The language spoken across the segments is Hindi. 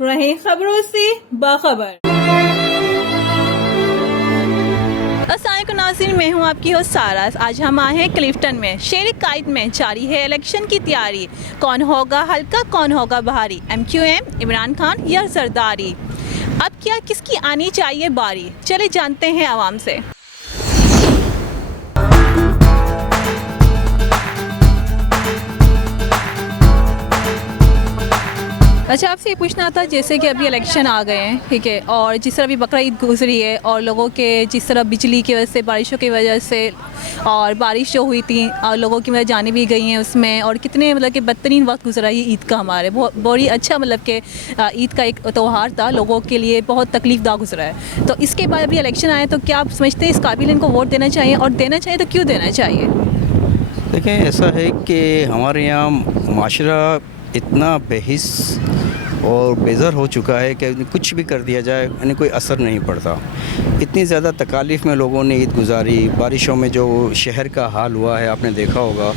रहे खबरों से बाखबर। अस्सलामुअलैकुम नाज़रीन, मैं हूं आपकी होस्ट सारा। आज हम आए हैं क्लिफ्टन में। शेर कायद में जारी है इलेक्शन की तैयारी। कौन होगा हल्का, कौन होगा भारी? MQM, इमरान खान या जरदारी? अब क्या किसकी आनी चाहिए बारी? चले जानते हैं आवाम से। अच्छा, आपसे ये पूछना था, जैसे कि अभी इलेक्शन आ गए हैं, ठीक है, और जिस तरह अभी बकरा ईद गुजरी है और लोगों के जिस तरह बिजली की वजह से, बारिशों की वजह से, और बारिश जो हुई थी और लोगों की मतलब जानें भी गई हैं उसमें, और कितने मतलब कि बदतरीन वक्त गुजरा है ईद का हमारे। बहुत ही अच्छा मतलब कि ईद का एक त्यौहार था, लोगों के लिए बहुत तकलीफ़दा गुजरा है। तो इसके बाद अभी इलेक्शन आए, तो क्या आप समझते हैं इस काबिल इनको वोट देना चाहिए, और देना चाहिए तो क्यों देना चाहिए? देखें, ऐसा है कि हमारे यहाँ माशरा इतना बेहिस और बेज़र हो चुका है कि कुछ भी कर दिया जाए यानी कोई असर नहीं पड़ता। इतनी ज़्यादा तकालीफ़ में लोगों ने ईद गुजारी, बारिशों में जो शहर का हाल हुआ है आपने देखा होगा,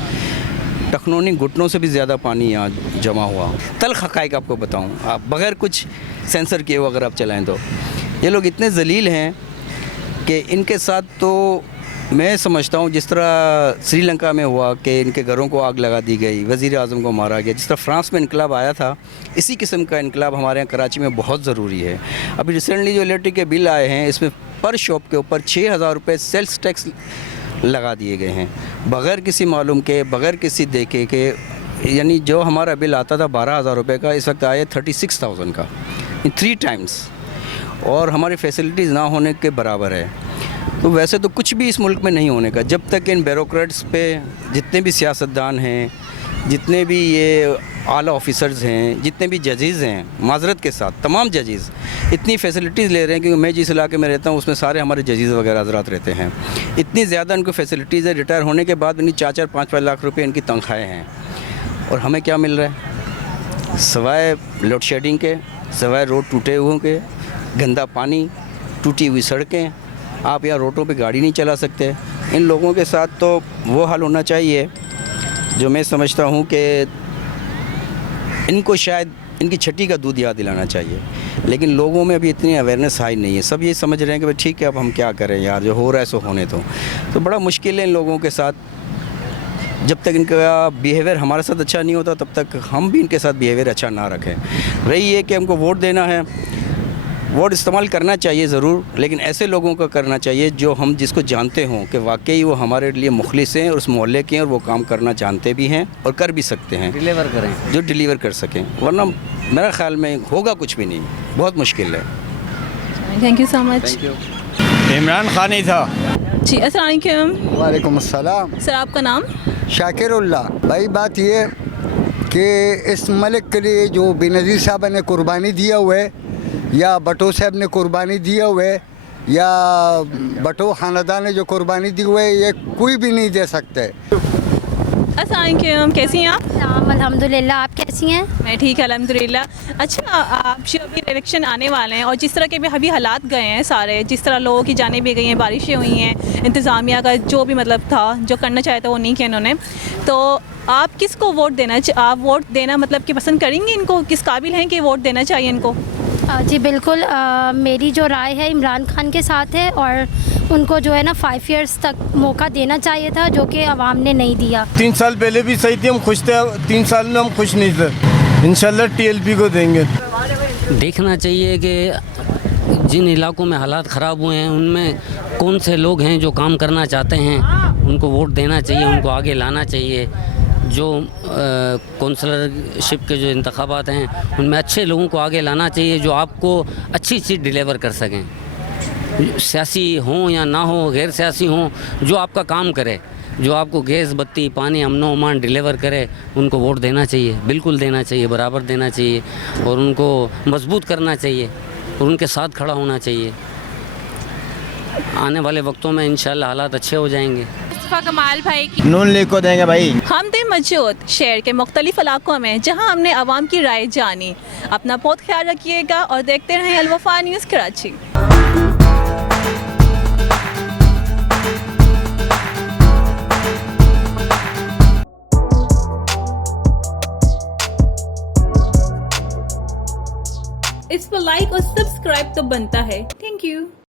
टखनोनी घुटनों से भी ज़्यादा पानी यहाँ जमा हुआ। तल्ख़ हक़ाइक़ आपको बताऊँ, आप बग़ैर कुछ सेंसर किए हुए अगर आप चलाएँ तो ये लोग इतने ज़लील हैं कि इनके साथ तो मैं समझता हूँ जिस तरह श्रीलंका में हुआ कि इनके घरों को आग लगा दी गई, वज़ीर आज़म को मारा गया, जिस तरह फ्रांस में इनकलाब आया था, इसी किस्म का इनकलाब हमारे यहाँ कराची में बहुत ज़रूरी है। अभी रिसेंटली जो इलेक्ट्रिक के बिल आए हैं, इसमें पर शॉप के ऊपर 6,000 रुपये सेल्स टैक्स लगा दिए गए हैं, बग़ैर किसी मालूम के, बग़ैर किसी देखे के। यानी जो हमारा बिल आता था 12,000 रुपये का, इस वक्त आया 36,000 का, 3 टाइम्स, और हमारी फैसिलिटीज़ ना होने के बराबर है। तो वैसे तो कुछ भी इस मुल्क में नहीं होने का जब तक इन ब्यूरोक्रेट्स पे, जितने भी सियासतदान हैं, जितने भी ये आला ऑफिसर्स हैं, जितने भी जजेज़ हैं, माजरत के साथ तमाम जजेज़ इतनी फैसिलिटीज़ ले रहे हैं, क्योंकि मैं जिस इलाके में रहता हूँ उसमें सारे हमारे जजेज़ वगैरह हज़रात रहते हैं। इतनी ज़्यादा उनको फैसिलिटीज़ है, रिटायर होने के बाद उनकी 4-4, 5-5 लाख रुपये इनकी तनख्वाहें हैं, और हमें क्या मिल रहा है सवाए लोड शेडिंग के, सवाए रोड टूटे हुए के, गंदा पानी, टूटी हुई सड़कें। आप यहाँ रोडों पे गाड़ी नहीं चला सकते। इन लोगों के साथ तो वो हाल होना चाहिए जो मैं समझता हूँ कि इनको शायद इनकी छठी का दूध याद दिलाना चाहिए, लेकिन लोगों में अभी इतनी अवेयरनेस आई नहीं है। सब ये समझ रहे हैं कि भाई ठीक है, अब हम क्या करें यार, जो हो रहा है सो होने दो। तो बड़ा मुश्किल है इन लोगों के साथ। जब तक इनका बिहेवियर हमारे साथ अच्छा नहीं होता, तब तक हम भी इनके साथ बिहेवियर अच्छा ना रखें। रही है कि हमको वोट देना है, वोट इस्तेमाल करना चाहिए ज़रूर, लेकिन ऐसे लोगों का करना चाहिए जो हम जिसको जानते हों कि वाकई वो हमारे लिए मुखलिस हैं और उस मोहल्ले के हैं और वो काम करना जानते भी हैं और कर भी सकते हैं, डिलीवर करें, जो डिलीवर कर सकें। वरना मेरा ख्याल में होगा कुछ भी नहीं, बहुत मुश्किल है। Thank you so much. Thank you. Imran Khan ही था जी, अस्सलाम वालेकुम। वालेकुम अस्सलाम। सर, आपका नाम? शाकिरुल्लाह। भाई बात ये कि इस मलिक के लिए जो बेनज़ीर साहब ने कुर्बानी दिया हुआ है, या भुट्टो साहब ने कुर्बानी दिया हुआ है, या भुट्टो ख़ानदान ने जो कुर्बानी दी हुई है, ये कोई भी नहीं दे सकते। अस्सलाम वालेकुम, कैसी हैं आप? अल्हम्दुलिल्लाह, आप कैसी हैं? मैं ठीक है अल्हम्दुलिल्लाह। अच्छा, आप जो अभी इलेक्शन आने वाले हैं और जिस तरह के भी अभी हालात गए हैं सारे, जिस तरह लोगों की जानें भी गई हैं, बारिशें हुई हैं, इंतज़ामिया का जो भी मतलब था, जो करना चाहता था वो नहीं किया इन्होंने, तो आप किसको वोट देना, आप वोट देना मतलब कि पसंद करेंगे? इनको किस काबिल हैं कि वोट देना चाहिए इनको? जी बिल्कुल, मेरी जो राय है इमरान खान के साथ है, और उनको जो है ना 5 इयर्स तक मौका देना चाहिए था, जो कि आवाम ने नहीं दिया। 3 साल पहले भी सही थी, हम खुश थे। 3 साल में हम खुश नहीं थे। इंशाल्लाह TLP को देंगे। देखना चाहिए कि जिन इलाकों में हालात ख़राब हुए हैं उनमें कौन से लोग हैं जो काम करना चाहते हैं, उनको वोट देना चाहिए, उनको आगे लाना चाहिए। जो कौंसलरशिप के जो इंतखाबात हैं उनमें अच्छे लोगों को आगे लाना चाहिए, जो आपको अच्छी चीज़ डिलीवर कर सकें, सियासी हों या ना हो, गैर सियासी हों, जो आपका काम करे, जो आपको गैस, बत्ती, पानी, अमनो अमान डिलीवर करे, उनको वोट देना चाहिए, बिल्कुल देना चाहिए, बराबर देना चाहिए, और उनको मजबूत करना चाहिए और उनके साथ खड़ा होना चाहिए। आने वाले वक्तों में इंशाल्लाह हालात अच्छे हो जाएंगे। कमाल भाई की नून लीग को देंगे भाई। हम थे मौजूद शहर के मुख्तलिफ इलाकों में, जहां हमने आवाम की राय जानी। अपना बहुत ख्याल रखिएगा और देखते रहें अल वफा न्यूज़ कराची। इस पर लाइक और सब्सक्राइब तो बनता है। Thank you.